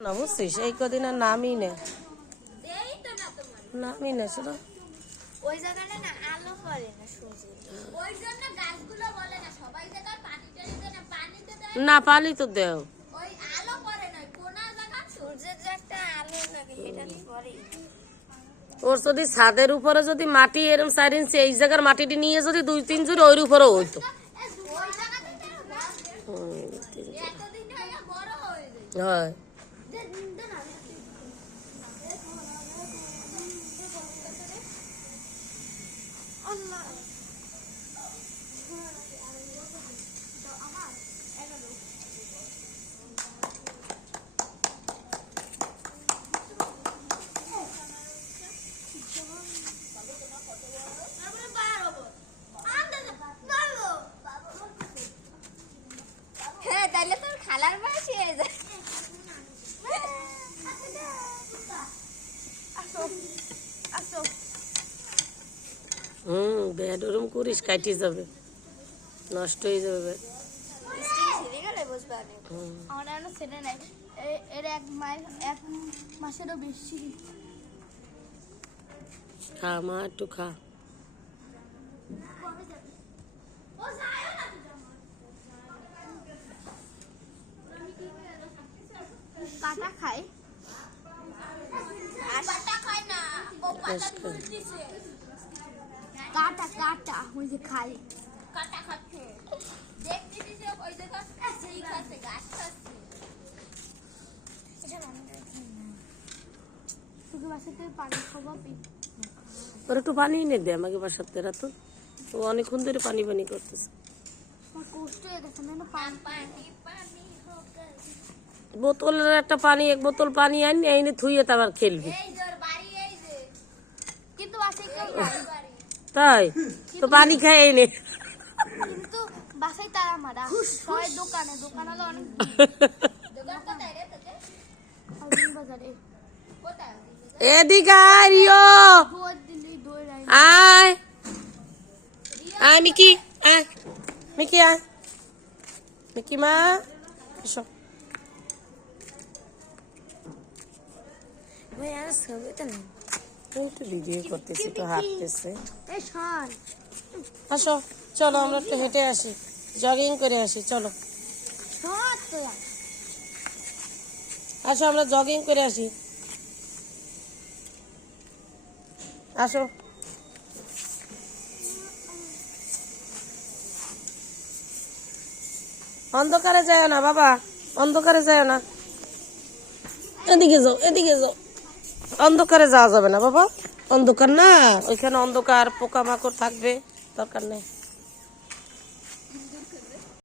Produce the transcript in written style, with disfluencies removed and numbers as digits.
না বুঝছিস এই কদিন আর নামই নেই নামই নেই শুধু ওই জায়গাটা না আলো করে না সূর্যের ওই জন্য গাছগুলো বলে না সবাই জায়গায় পানি টানি দেয় না পানিতে দেয় না পানি তো দেও ওই আলো করে না কোন জায়গা সূর্যের যে একটা আলো লাগে এটা কি করে ওর যদি ছাদের উপরে যদি মাটি এরকম 4 ইঞ্চি এই জায়গার মাটিটি নিয়ে যদি 2-3 জুড়ি ওর উপরে হইতো ওই জায়গাতে এতদিন হয়ে বড় হয়ে যায় হয় আল্লাহ হ্যাঁ তাইলে তোর খালার বয়সী হয়ে যায় আসো আসো বেড ওরম করিস কাটি যাবে নষ্ট হয়ে যাবে বেড ছিঁড়ে গেলে বুঝবে আমার এখনো ছেড়ে নাই এর এক মাসেরও বেশি খা মা একটু খা কাটা খায় কাটা খায় না ও পাতা তুলতিছে কাটা কাটা ওই যে খায় কাটা খাচ্ছে দেখতেছি যে ওই জায়গা সেই খাচ্ছে গাছ খাচ্ছে এটা আমি দেখি না তোকে বাসাতে পানি খাওয়াবি ওর একটু পানি এনে দে আমাকে বাসাতে রাত ও অনেকক্ষণ ধরে পানি পানি করতেছে কষ্ট হয়ে গেছে না পানি পানি পানি বোতলের একটা পানি এক বোতল পানি আনি এনে থুইয়ে তারপর খেলবি এই যে বাড়ি এই যে কিন্তু বাসায় কেউ বাড়ি তাই তো পানি খায় এনে কিন্তু বাসায় তারা মারা সবাই দোকানে হলো অনেক দোকান কোথায় রে তোকে আউদিন বাজারে কোথায় এদিকে আয় রিও দুয়ার দিলি দই রাই আয় আয় মিকি আয় মিকি আয় মিকি মা এসো ভাই আর ছবিটা না একটু ভিডিও করতেছি তো হাঁটতেছে এই শোন আসো চলো আমরা একটু হেঁটে আসি জগিং করে আসি চলো শোন তো আসো আমরা জগিং করে আসি আসো অন্ধকারে যায় না বাবা অন্ধকারে যায় না এদিকে যাও এদিকে যাও অন্ধকারে যাওয়া যাবে না বাবা অন্ধকার না ওইখানে অন্ধকার পোকামাকড় থাকবে দরকার নেই